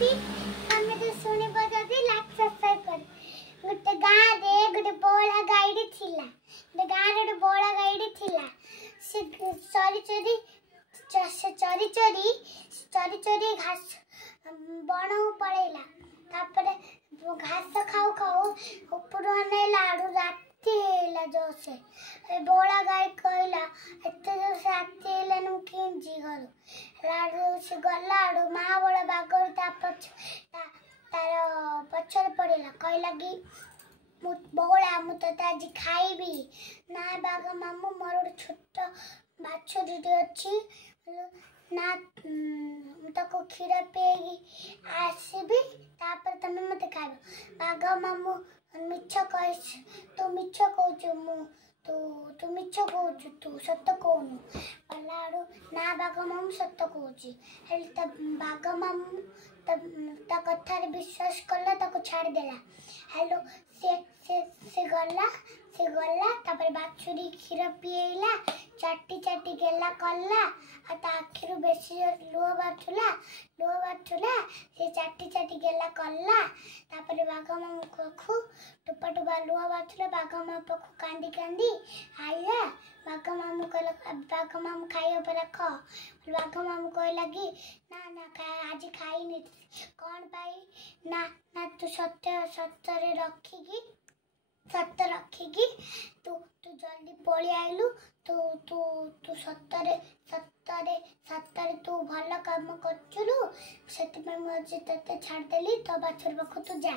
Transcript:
जदी हमें तो सुने बजाती लाइक सब्सक्राइब कर गोटे गाँ रे गोटे बड़ा गाईडी थिला गोटे गाँ रे गोटे बड़ा गाईडी थिला से चरी चरी घास बण पड़ेला तापरे घास खाऊ खाऊ ऊपर अनेला आडू राती हेला जोसे बड़ा गाय कहला एते जोसे राती हेला नु केंजी घर लाडू से गला आडू माँ बड़ा बागर तार पछर पड़ेला कहला कि बड़ा मु तो आज खाइबी ना बाग मामू मोर छोट बाछुरी अच्छी ना ताको क्षीर पेगी आसबी तापर तमे मते खाइबो बाग मामू मिछ कहस तू मिछ कहछु मु तू मिछ कहछु तू सत्य कहनु पलाडू ना बाग मामू सत्य कहछि हेल त बाग मामू ता कथार विश्वास कला ताको छाड़ देला हेलो से गला तापर बाछुरी क्षीर पिएला चाटी चाटी गेला कला आ ता आखिरु बेसी लुह बाथुला से चाटी चाटी गेला कला तापर बाघ मामू पखु टुपा टुपा लुह बाथुला बाघ मामू पखु कांदी कांदी आइला बाघ मामू कहला बाघ मामू खाइयो पर रख बाघ मामू कहला कि ना आज खाइनी कौन पाई ना तू सत्य रखिकी तू जल्दी पळी आइलु तू सत्तरे तू भल काम करचुलु सेति पे मु तते छाड़ देली तो बाछुर पाखु तू जा।